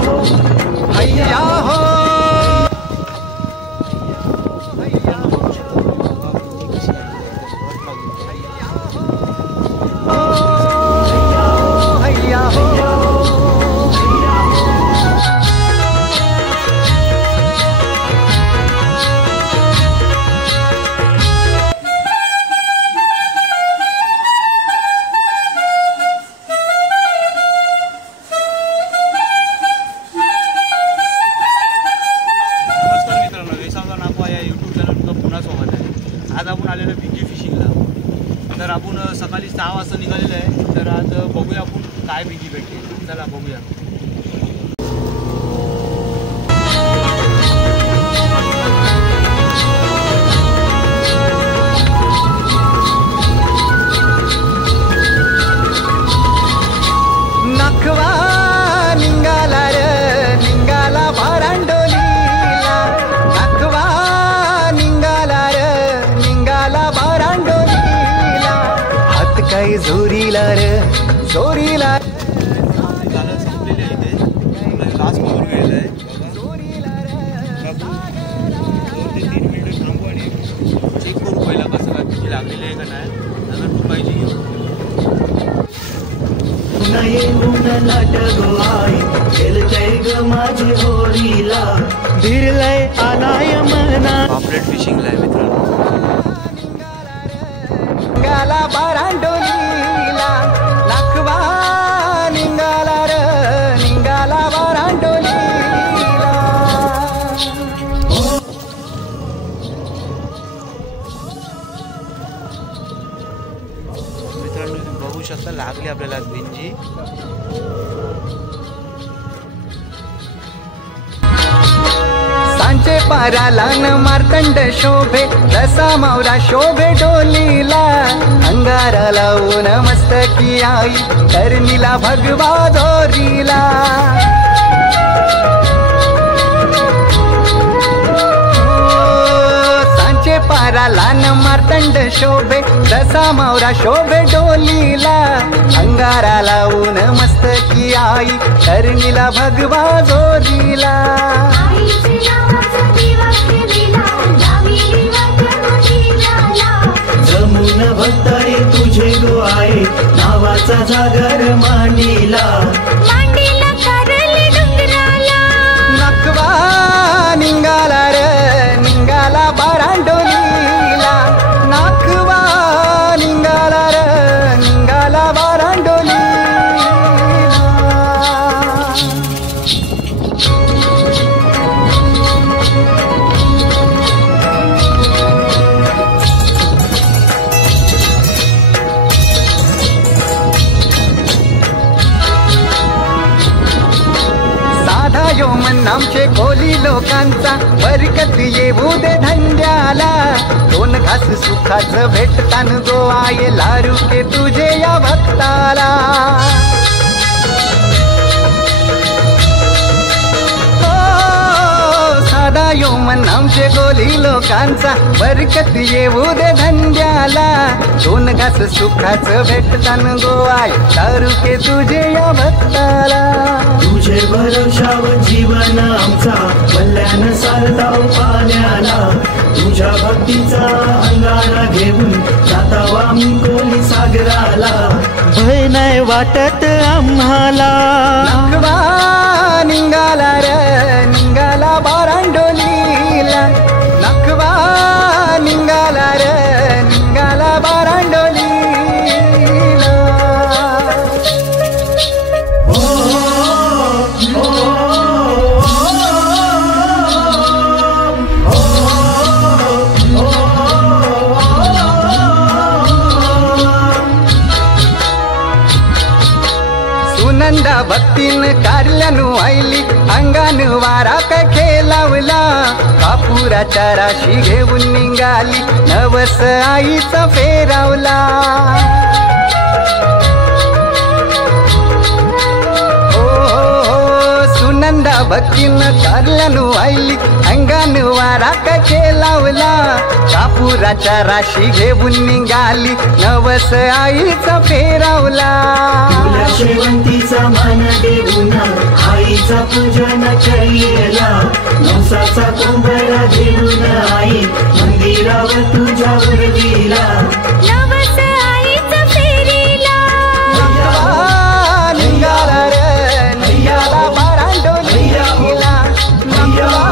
हैया हो आज आपण आलेलो भिंगी फिशिंगला। तर आपण सकाळी 6 वाजता निघालेलो आहे। तर आज बघूया आपण काय भिंगी भेटते। चला बघूया। नखवा निघाला रे निघाला भारांडोलीला, नखवा निघाला रे निघाला भारांडोलीला, हात काही जोरीला रे जोरीला गाणं संपलेले आहे। ते लास्ट करून गेलेलं आहे। 2 ते 3 मिनिटं थांबू आणि चेक करू पहिला कसं काय किती लागलेली आहे का नाही, नंतर टुकायची घेऊ। भिरलय आलाय मना पॉपलेट फिशिंगला आहे मित्रांनो। निघाला भारांडोलीला, नखवा निघाला रे निघाला भारांडोलीला। मित्रांनो तुम्ही बघू शकता लागली आपल्याला भिंजी। सांचे पाराला न मार्तंड शोभे, जसा मावरा शोभे डोलीला, अंगाराला ऊन मस्तकी आई, तरणीला भगवा जोरीला। सांचे पाराला न मार्तंड शोभे, जसा मावरा शोभे डोलीला, अंगाराला ऊन मस्तकी आई, तरणीला भगवा जोरीला। जमुन भक्तारे तुझे गो आहे, नावाचा जागर मांडीला मांडीला करले डोंगराला, नखवा निघाला रे निघाला भारांडोलीला, नखवा निघाला रे निघाला भारांडोलीला। मन आमचे कोली लोकांचा, बरकत येऊ दे धंद्याला, 2 घास सुखाचं भेटतान गो आहे, लारू के तुझे या भक्ताला। साधा यो मन आमचे कोली लोकांचा, बरकत येऊ दे धंद्याला, 2 घास सुखाचं भेटतान गो आहे, लारू के तुझे या भक्ताला। तुझे भरोशावर जीवन आमचा, मल्ल्यानं सारताव पाण्याला, तुझ्या भक्तीचा अंगारा घेऊन जाताव आम्ही कोली सागराला, भय नाही वाटत आम्हाला। नखवा निघाला रे निघाला भारांडोलीला, नखवा निघाला रे निघाला भारांडोलीला। सुनंदा भक्तीन कारल्यानु आईली, अंगान वारा काय खेळावला, कापुराच्या राशी घेऊन निघाली, नवस आईचा फेरावला। सुनंदा भक्तीन कारल्यानु आईली, अंगान वारा काय खेळावला, कापुराच्या राशी घेऊन निघाली, नवस आईचा फेरावला। शेवंतीचा मान देऊन आई आईचा पूजन करीला, नवसाचा कोंबडा घेऊन आई मंदिरावर तुझ्या उरविला. नवस आईचा फेरीला निघाला रे निघाला बारांडोलीला, निघाला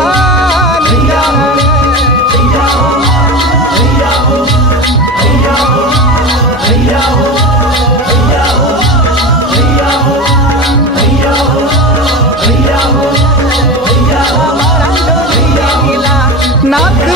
नाक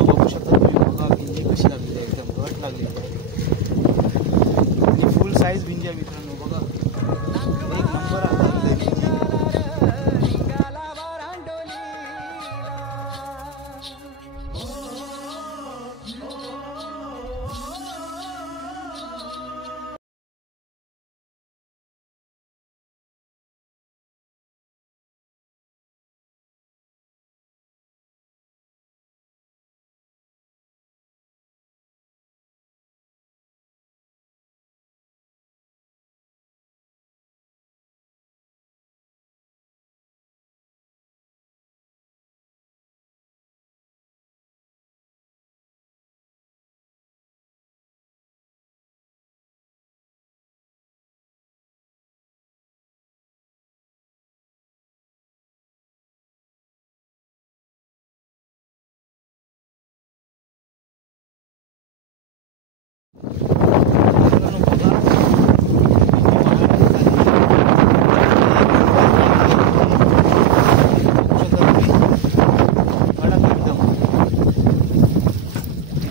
बघू शकता तुम्ही, बघा भिंजी कशी लागली आहे, एकदम घट लागली आहे. फुल साईज भिंजी आहे मित्रांनो, बघा एक नंबर आहे भिंजी.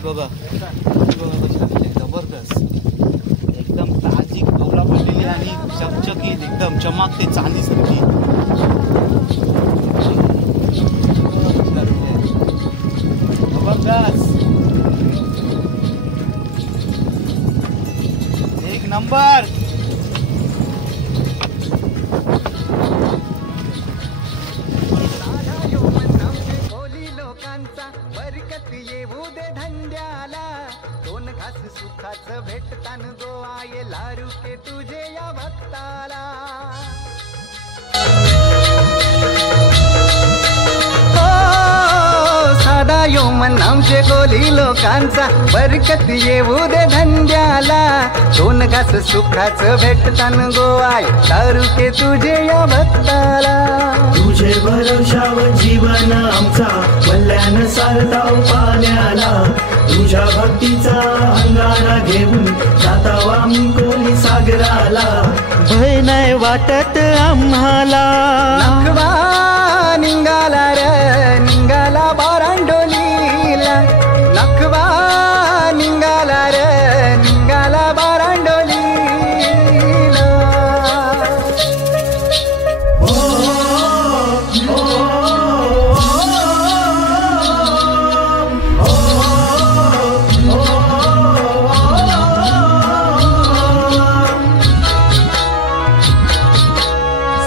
बघा जबरदस्त, एकदम ताजी गवला पडलेली आणि चकचकीत एकदम चमकते चांदी सारखी. जबरदस्त एक नंबर. बरकत येऊ दे धंद्याला, दोन घास सुखाचं भेटतान गो आये लारू के तुझे या भक्ताला. साधा योमन आमचे कोली लोकांचा, बरकत येऊ दे धंद्याला, दोन घास सुखाचं भेटतान गो आये लारू के तुझे या भक्ताला. तुझे भरवशावर जीवन आमचा, वल्ल्यानं सारताव पाण्याला, तुझ्या भक्तीचा अंगारा घेऊन जाताव आम्ही कोली सागराला. भय नाही वाटत आम्हाला, नखवा निघाला रे निघाला बारांडोलीला, नखवा निघाला रे निघाला बारांडोलीला.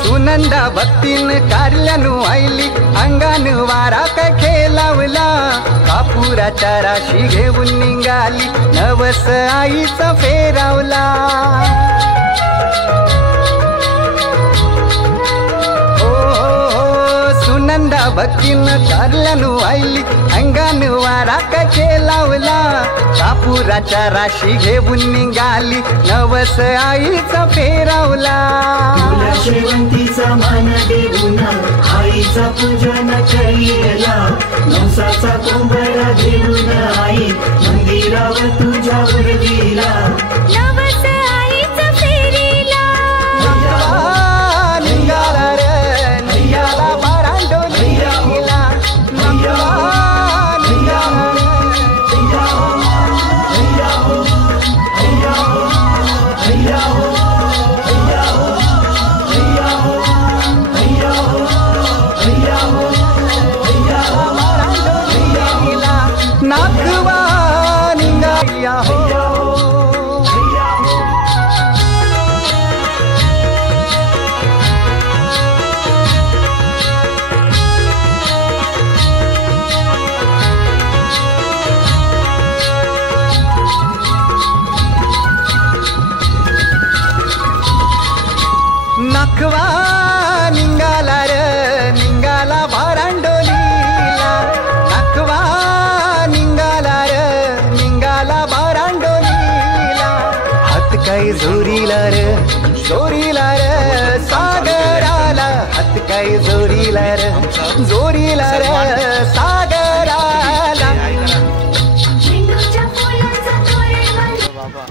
सुनंदा भक्तीन कारल्यानु आईली, अंगान वारा का खेळावला, कापुराच्या राशी घेऊन निघाली, नवस आईचा फेरावला. भक्तीनं कारल्यानु आईली अंगान वारा कचे लावला कापुराच्या राशी घेऊन निघाली नवस आईचा फेरावला तुला शेवंतीचा मान देऊन आईचा पूजन केला नवसाचा कोंबडा घेऊन आई मंदिरावर तुझ्यावर गेला नवस आईचा फेरीला निघाला रे निघाला बारांडोलीला नागवा निघाया हो नखवा निघाला रे निघाला भारांडोलीला नखवा निघाला रे निघाला भारांडोलीला हात काही जोरीला रे सागराला हात काही जोरीला रे सागराला झेंडूच्या फुलाचा तोरण बाबा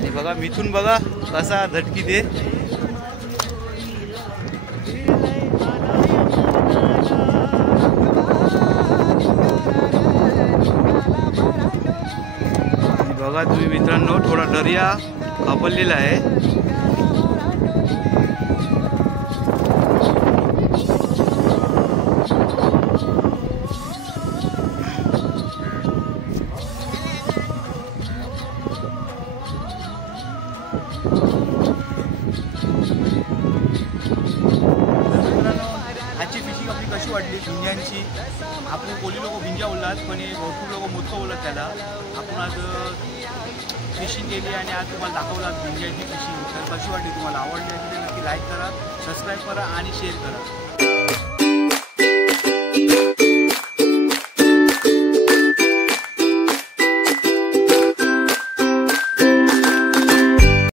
हे बघा मिथून बघा कसा झटकी दे बघा तुम्ही मित्रांनो थोडा दर्या कापलेला आहे आजची फिशिंग आपली कशी वाटली भिंग्यांची आपण कोली लोक भिंग्या बोलतात पण भरपूर लोक मोजकं बोलतात त्याला आपण आज फिशिंग केली आणि आज तुम्हाला दाखवलं भिंग्यांची फिशिंग तर कशी वाटली तुम्हाला आवडली असेल तर नक्की लाईक करा सबस्क्राईब करा आणि शेअर करा